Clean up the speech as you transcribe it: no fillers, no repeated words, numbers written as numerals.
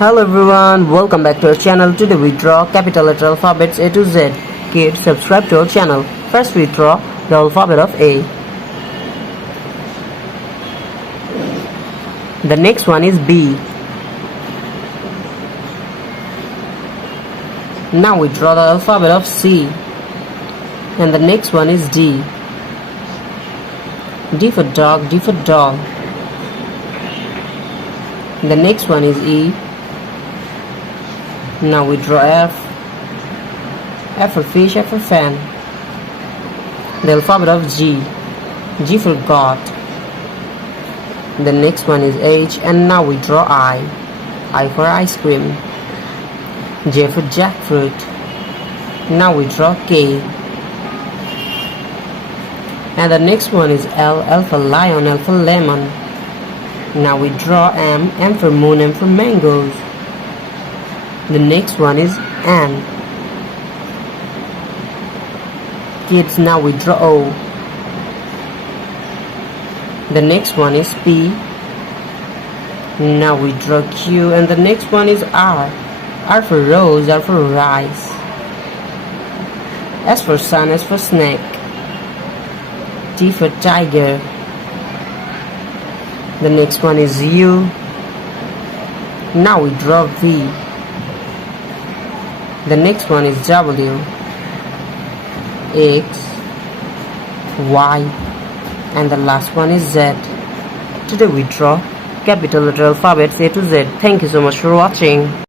Hello everyone, welcome back to our channel. Today we draw capital letter alphabets A to Z. Kids, subscribe to our channel. First we draw the alphabet of A. The next one is B. Now we draw the alphabet of C. And the next one is D. D for dog, D for doll. The next one is E. Now we draw F. F for fish, F for fan. The alphabet of G. G for God. The next one is H, and now we draw I. I for ice cream. J for jackfruit. Now we draw K. And the next one is L. L for lion, L for lemon. Now we draw M. M for moon, M for mangoes. The next one is N. Kids, now we draw O. The next one is P. Now we draw Q, and the next one is R. R for rose, R for rice. S for sun, S for snake. T for tiger. The next one is U. Now we draw V. The next one is W, X, Y, and the last one is Z. Today we draw capital letter alphabets A to Z. Thank you so much for watching.